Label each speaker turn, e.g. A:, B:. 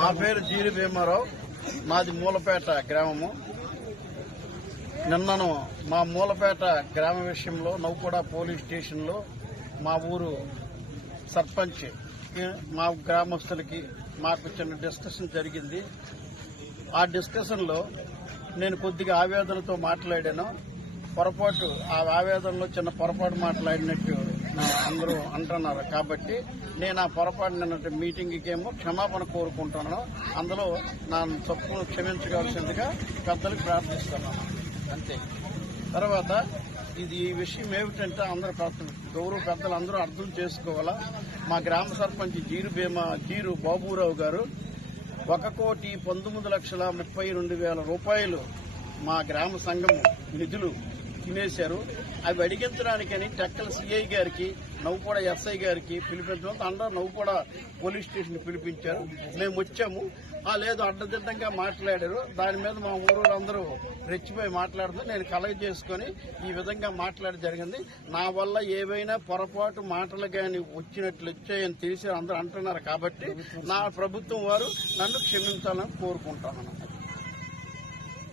A: మా పేరు జీరి భీమారావు. మాది మూలపేట గ్రామము. నిన్నను మా మూలపేట గ్రామ విషయంలో నౌకూడ పోలీస్ స్టేషన్లో మా ఊరు సర్పంచ్ మా గ్రామస్తులకి మాకు చిన్న డిస్కషన్ జరిగింది. ఆ డిస్కషన్లో నేను కొద్దిగా ఆవేదనతో మాట్లాడాను. పొరపాటు ఆ ఆవేదనలో చిన్న పొరపాటు మాట్లాడినట్టు అందరూ అంటున్నారు. కాబట్టి నేను ఆ పొరపాటున మీటింగ్కేమో మీటింగ్కి ఏమో క్షమాపణ కోరుకుంటున్నాను. అందులో నా తప్పును క్షమించవలసిందిగా పెద్దలకు ప్రార్థిస్తున్నాను. అంతే. తర్వాత ఇది ఈ విషయం ఏమిటంటే అందరూ పెద్ద- గౌరవ పెద్దలు అందరూ అర్థం చేసుకోవాలా? మా గ్రామ సర్పంచ్ జీరు భీమా జీరు బాబురావు గారు ఒక కోటి పంతొమ్మిది లక్షల ముప్పై రెండు వేల రూపాయలు మా గ్రామ సంఘం నిధులు తినేశారు. అవి అడిగించడానికని టెక్కల సిఐ గారికి నవ్వుపూడ ఎస్ఐ గారికి పిలిపించడం అందరూ నవ్వుపూడ పోలీస్ స్టేషన్ పిలిపించారు. మేము వచ్చాము. ఆ లేదు అడ్డదిడ్డంగా మాట్లాడారు. దాని మీద మా ఊరోళ్ళందరూ రెచ్చిపోయి మాట్లాడుతూ నేను కలగ చేసుకొని ఈ విధంగా మాట్లాడి జరిగింది. నా వల్ల ఏవైనా పొరపాటు మాటలు కానీ వచ్చినట్లు వచ్చాయని తెలిసి అందరూ అంటున్నారు కాబట్టి నా ప్రభుత్వం వారు నన్ను క్షమించాలని కోరుకుంటాను